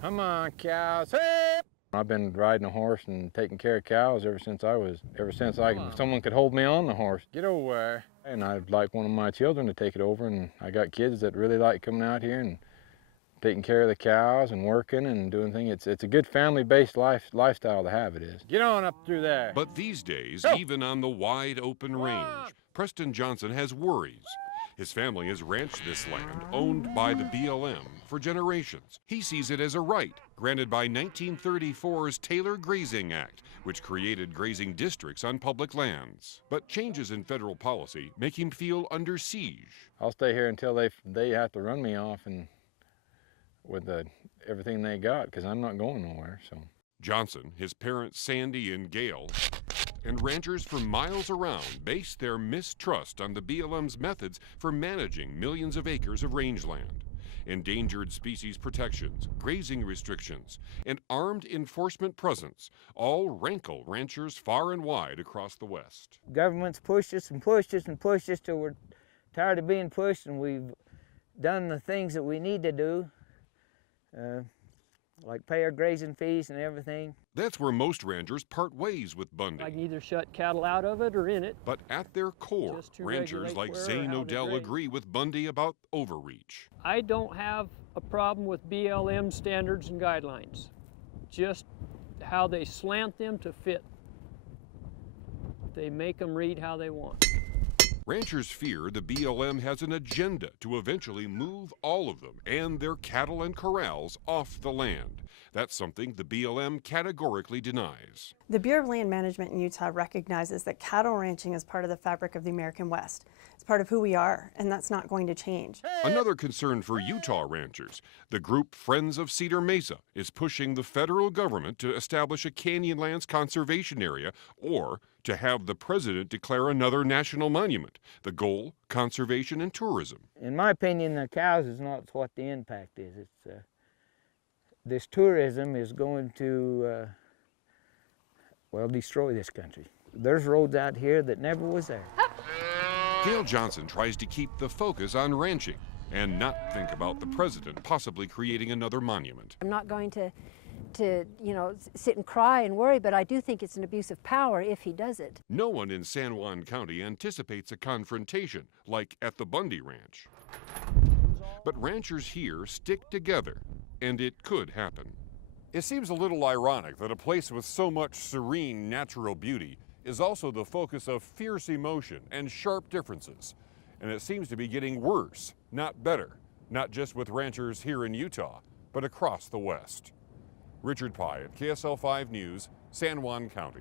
Come on, cows. Hey! I've been riding a horse and taking care of cows ever since someone could hold me on the horse. Get over. And I'd like one of my children to take it over, and I got kids that really like coming out here and taking care of the cows and working and doing things. It's a good family-based lifestyle to have, it is. Get on up through there. But these days, even on the wide open range, Preston Johnson has worries. His family has ranched this land, owned by the BLM, for generations. He sees it as a right granted by 1934's Taylor Grazing Act, which created grazing districts on public lands. But changes in federal policy make him feel under siege. I'll stay here until they have to run me off and with everything they got, because I'm not going nowhere. So Johnson, his parents Sandy and Gail, and ranchers for miles around base their mistrust on the BLM's methods for managing millions of acres of rangeland. Endangered species protections, grazing restrictions, and armed enforcement presence all rankle ranchers far and wide across the West. Government's pushed us and pushed us and pushed us till we're tired of being pushed, and we've done the things that we need to do, like pay our grazing fees and everything. That's where most ranchers part ways with Bundy. I can either shut cattle out of it or in it. But at their core, ranchers like Zane Odell agree with Bundy about overreach. I don't have a problem with BLM standards and guidelines, just how they slant them to fit. They make them read how they want. Ranchers fear the BLM has an agenda to eventually move all of them and their cattle and corrals off the land. That's something the BLM categorically denies. The Bureau of Land Management in Utah recognizes that cattle ranching is part of the fabric of the American West. It's part of who we are, and that's not going to change. Another concern for Utah ranchers, the group Friends of Cedar Mesa is pushing the federal government to establish a Canyonlands conservation area or to have the president declare another national monument. The goal, conservation and tourism. In my opinion, the cows is not what the impact is. It's this tourism is going to, well, destroy this country. There's roads out here that never was there. Gail Johnson tries to keep the focus on ranching and not think about the president possibly creating another monument. I'm not going to sit and cry and worry, but I do think it's an abuse of power if he does it. No one in San Juan County anticipates a confrontation like at the Bundy Ranch. But ranchers here stick together, and it could happen. It seems a little ironic that a place with so much serene natural beauty is also the focus of fierce emotion and sharp differences. And it seems to be getting worse, not better, not just with ranchers here in Utah, but across the West. Richard Piatt, KSL 5 News, San Juan County.